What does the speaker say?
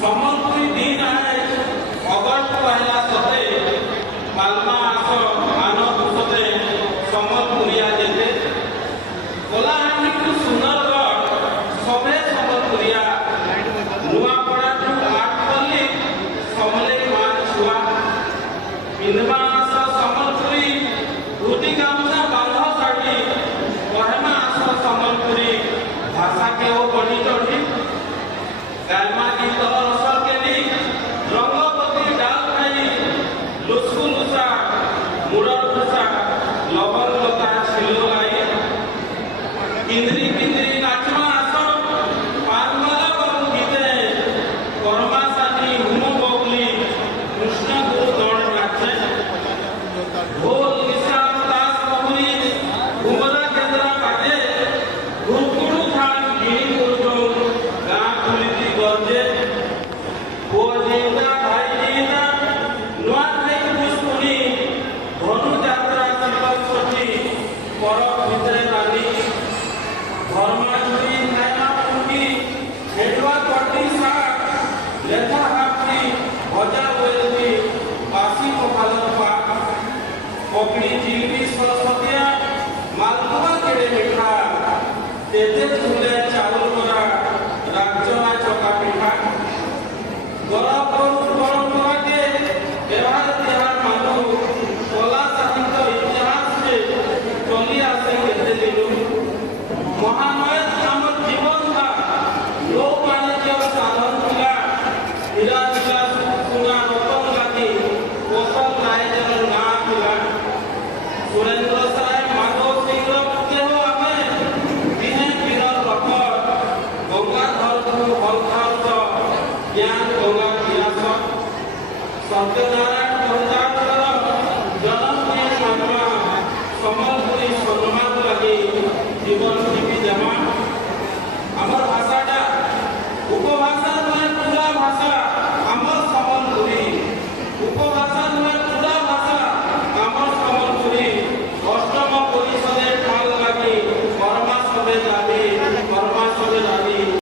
सम्बलपुरी दिन आए अगस्त पहला सते मालमा आस आनंद सते सम्बलपुरिया जेते कलाहांडी टू सुंदरगढ़ सभे सम्बलपुरिया नुआपड़ा टू आठपल्ली समले मान छुआ पिंधमा आस सम्बलपुरी धोती गामछा बांध साड़ी कहमा आस सम्बलपुरी भाषा के वो बनी चढ़ी गायमा गीत रसर के ली रंगपति डाल खाई लुस्कु लुसा मुरर भूसा लवन लता छिलो लाई इंद्री पिंद्री नाचमा आस पानमाला बरु गीते कर्मा सानी हुमो बगली कृष्ण गुरु दौड़ नाचे ढोल विश्राम दास बहुरी घुमरा केंद्रा काटे घुरकुड़ू धान गिनी गुरजो गाँ खुलिती गरजे ओ जीना भाई जीना नुआ खाई पुष्पुनी धनु यात्रा शिवक सठी पर भितरे रानी धर्मा छुरी नायना पुंगी हेडवा कटी साग लेथा हाथी भजा वेलती बासी पखालर पाक पकड़ी जिलबी सरस्वतिया मालपुआ केड़े मिठा तेते झूले चावल बरा राजमा चौका पिठा गरम परंपरा के व्यवहार तिहार मानू कला साहित्य इतिहास से चली आसे केते दिनु महानय हमर जीवन था लोक वाणिज्य साधन थिला हीरा विलास सोना रतन लागी कौशल नायजर ना थिला सुरेंद्र साय माधव सिंह के हो हमें दिने बिरल रखर गंगाधर को हलखाल ज्ञान गंगा कियास सत्यनारायण